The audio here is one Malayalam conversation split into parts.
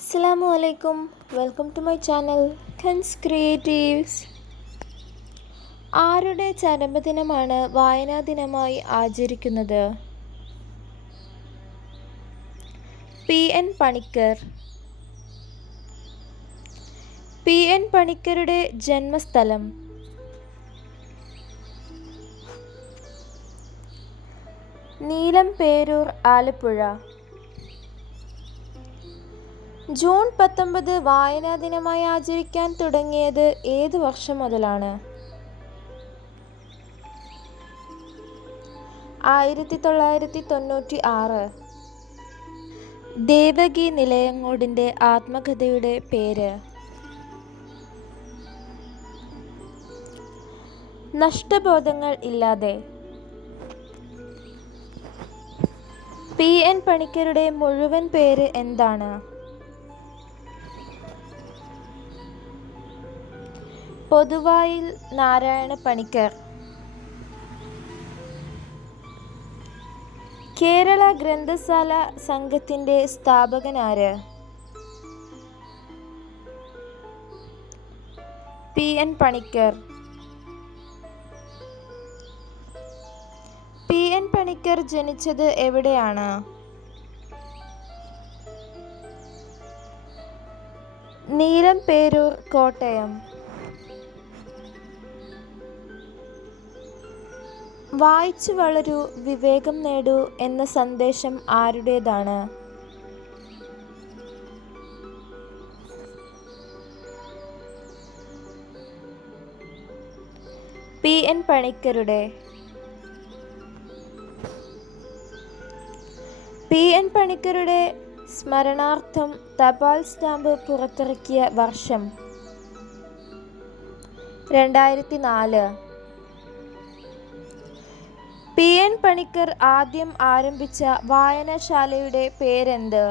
Assalamu alaikum. Welcome to my channel Khans Creatives. ആരുടെ ചരമദിനമാണ് വായനാ ദിനമായി ആചരിക്കുന്നത്? പി.എൻ. പണിക്കർ. പി.എൻ. പണിക്കരുടെ ജന്മസ്ഥലം? നീലംപേരൂർ, ആലപ്പുഴ. ജൂൺ 19 വായനാ ദിനമായി ആചരിക്കാൻ തുടങ്ങിയത് ഏത് വർഷം മുതലാണ്? 1996. ദേവകി നിലയങ്കോടിൻ്റെ ആത്മകഥയുടെ പേര്? നഷ്ടബോധങ്ങൾ ഇല്ലാതെ. പി.എൻ. പണിക്കരുടെ മുഴുവൻ പേര് എന്താണ്? പൊതുവായിൽ നാരായണ പണിക്കർ. കേരള ഗ്രന്ഥശാല സംഘത്തിൻ്റെ സ്ഥാപകനാര്? പി.എൻ. പണിക്കർ. പി.എൻ. പണിക്കർ ജനിച്ചത് എവിടെയാണ്? നീലംപേരൂർ, കോട്ടയം. വായിച്ചു വളരൂ, വിവേകം നേടൂ എന്ന സന്ദേശം ആരുടേതാണ്? പി.എൻ. പണിക്കരുടെ. പി.എൻ. പണിക്കരുടെ സ്മരണാർത്ഥം തപാൽ സ്റ്റാമ്പ് പുറത്തിറക്കിയ വർഷം? 2004. പി.എൻ. പണിക്കർ ആദ്യം ആരംഭിച്ച വായനശാലയുടെ പേരെന്ത്?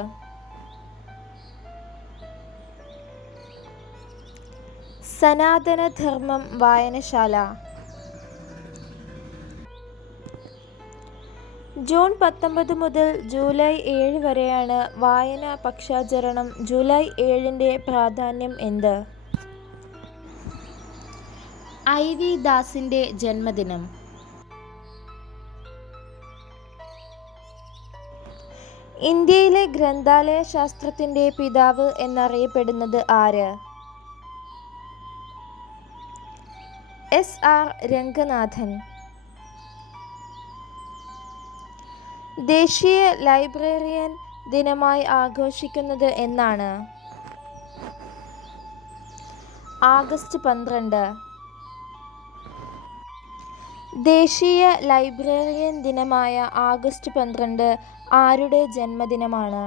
സനാതനധർമ്മം വായനശാല. ജൂൺ 19 മുതൽ ജൂലൈ 7 വരെയാണ് വായനാ പക്ഷാചരണം. ജൂലൈ 7-ന്റെ പ്രാധാന്യം എന്ത്? ഐ.വി. ദാസിൻ്റെ ജന്മദിനം. ഇന്ത്യയിലെ ഗ്രന്ഥാലയ ശാസ്ത്രത്തിൻ്റെ പിതാവ് എന്നറിയപ്പെടുന്നത് ആര്? എസ്.ആർ. രംഗനാഥൻ. ദേശീയ ലൈബ്രറിയൻ ദിനമായി ആഘോഷിക്കുന്നത് എന്നാണ്? ആഗസ്റ്റ് 12. ദേശീയ ലൈബ്രറിയൻ ദിനമായ ആഗസ്റ്റ് 12 ആരുടെ ജന്മദിനമാണ്?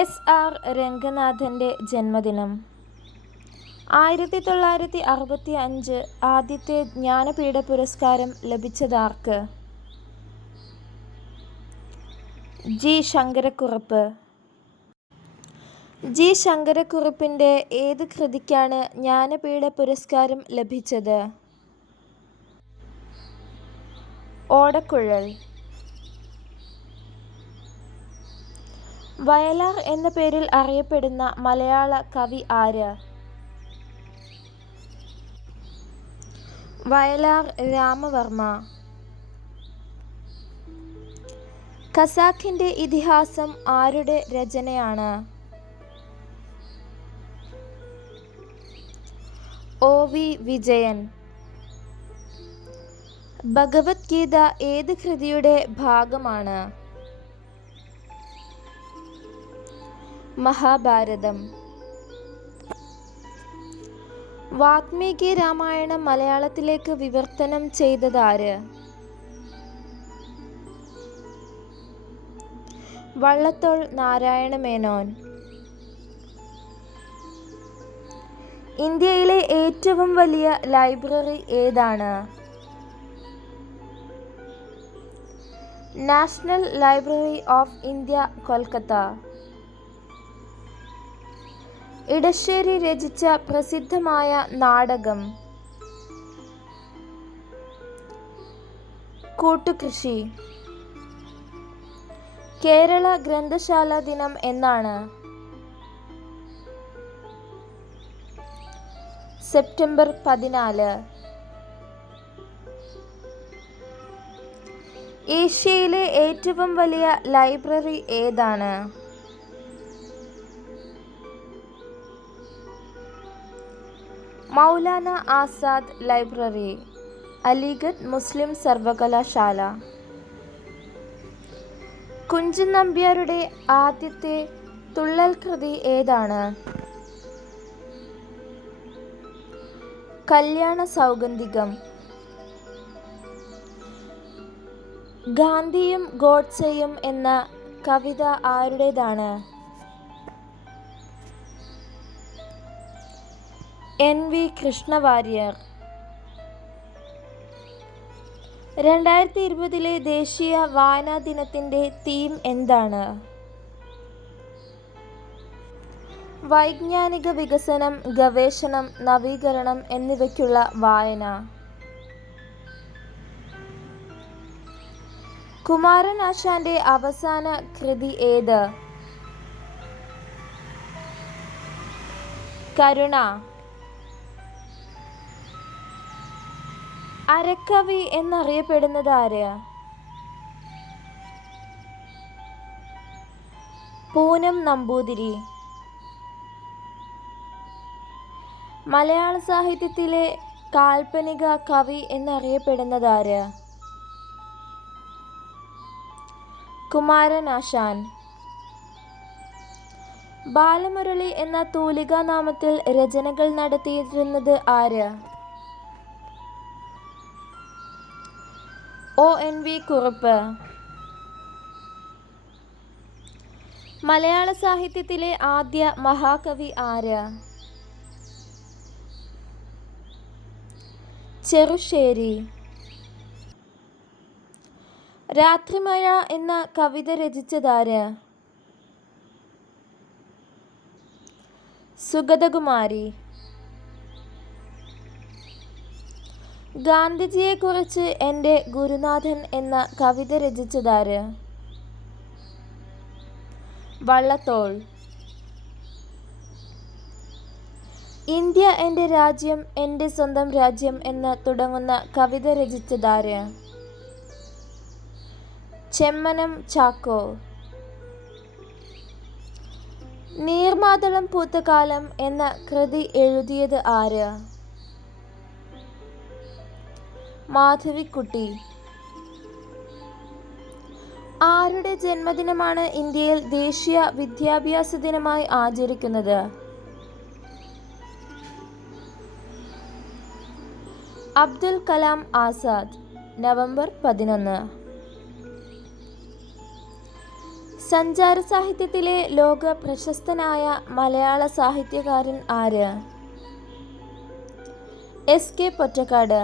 എസ്.ആർ. രംഗനാഥൻ്റെ ജന്മദിനം. 1965 ആദ്യത്തെ ജ്ഞാനപീഠ പുരസ്കാരം ലഭിച്ചതാർക്ക്? ജി. ശങ്കരക്കുറുപ്പ്. ജി. ശങ്കരക്കുറുപ്പിൻ്റെ ഏത് കൃതിക്കാണ് ജ്ഞാനപീഠ പുരസ്കാരം ലഭിച്ചത്? ഓടക്കുഴൽ. വയലാർ എന്ന പേരിൽ അറിയപ്പെടുന്ന മലയാള കവി ആര്? വയലാർ രാമവർമ്മ. ഖസാക്കിൻ്റെ ഇതിഹാസം ആരുടെ രചനയാണ്? ഒ.വി. വിജയൻ. ഭഗവത്ഗീത ഏത് കൃതിയുടെ ഭാഗമാണ്? മഹാഭാരതം. വാത്മീകി രാമായണം മലയാളത്തിലേക്ക് വിവർത്തനം ചെയ്തതാര്? വള്ളത്തോൾ നാരായണ മേനോൻ. ഇന്ത്യയിലെ ഏറ്റവും വലിയ ലൈബ്രറി ഏതാണ്? National library of India, Kolkata. Edasseri രചിച്ച പ്രസിദ്ധമായ നാടകം? കൂട്ടുകൃഷി. കേരള ഗ്രന്ഥശാല ദിനം എന്നാണ്? സെപ്റ്റംബർ 14. ഏഷ്യയിലെ ഏറ്റവും വലിയ ലൈബ്രറി ഏതാണ്? മൗലാന ആസാദ് ലൈബ്രറി, അലിഗഡ് മുസ്ലിം സർവകലാശാല. കുഞ്ചൻ നമ്പ്യാരുടെ ആദ്യത്തെ തുള്ളൽ കൃതി ഏതാണ്? കല്യാണ സൗഗന്ധികം. ഗാന്ധിയും ഗോഡ്സെയും എന്ന കവിത ആരുടേതാണ്? NV കൃഷ്ണവാര്യർ. 2020 ദേശീയ വായനാ ദിനത്തിൻ്റെ തീം എന്താണ്? വൈജ്ഞാനിക വികസനം, ഗവേഷണം, നവീകരണം എന്നിവയ്ക്കുള്ള വായന. കുമാരനാശാന്റെ അവസാന കൃതി ഏത്? കരുണ. അരക്കവി എന്നറിയപ്പെടുന്നത് ആര്? പൂനം നമ്പൂതിരി. മലയാള സാഹിത്യത്തിലെ കാൽപ്പനിക കവി എന്നറിയപ്പെടുന്നത് ആര്? കുമാരനാശാൻ. ബാലമുരളി എന്ന തൂലികാനാമത്തിൽ രചനകൾ നടത്തിയിരുന്നത് ആര്? ONV കുറുപ്പ്. മലയാള സാഹിത്യത്തിലെ ആദ്യ മഹാകവി ആര്? ചെറുശ്ശേരി. രാത്രിമഴ എന്ന കവിത രചിച്ചതാര്? സുഗതകുമാരി. ഗാന്ധിജിയെക്കുറിച്ച് എൻ്റെ ഗുരുനാഥൻ എന്ന കവിത രചിച്ചതാര്? വള്ളത്തോൾ. ഇന്ത്യ എൻ്റെ രാജ്യം, എൻ്റെ സ്വന്തം രാജ്യം എന്ന് തുടങ്ങുന്ന കവിത രചിച്ചതാര്? ചെമ്മനം ചാക്കോ. നീർമാതളം പൂത്ത കാലം എന്ന കൃതി എഴുതിയത് ആര്? മാധവിക്കുട്ടി. ആരുടെ ജന്മദിനമാണ് ഇന്ത്യയിൽ ദേശീയ വിദ്യാഭ്യാസ ദിനമായി ആചരിക്കുന്നത്? അബ്ദുൽ കലാം ആസാദ്. നവംബർ 11. സഞ്ചാര സാഹിത്യത്തിലെ ലോക പ്രശസ്തനായ മലയാള സാഹിത്യകാരൻ ആര്? SK പൊറ്റക്കാട്.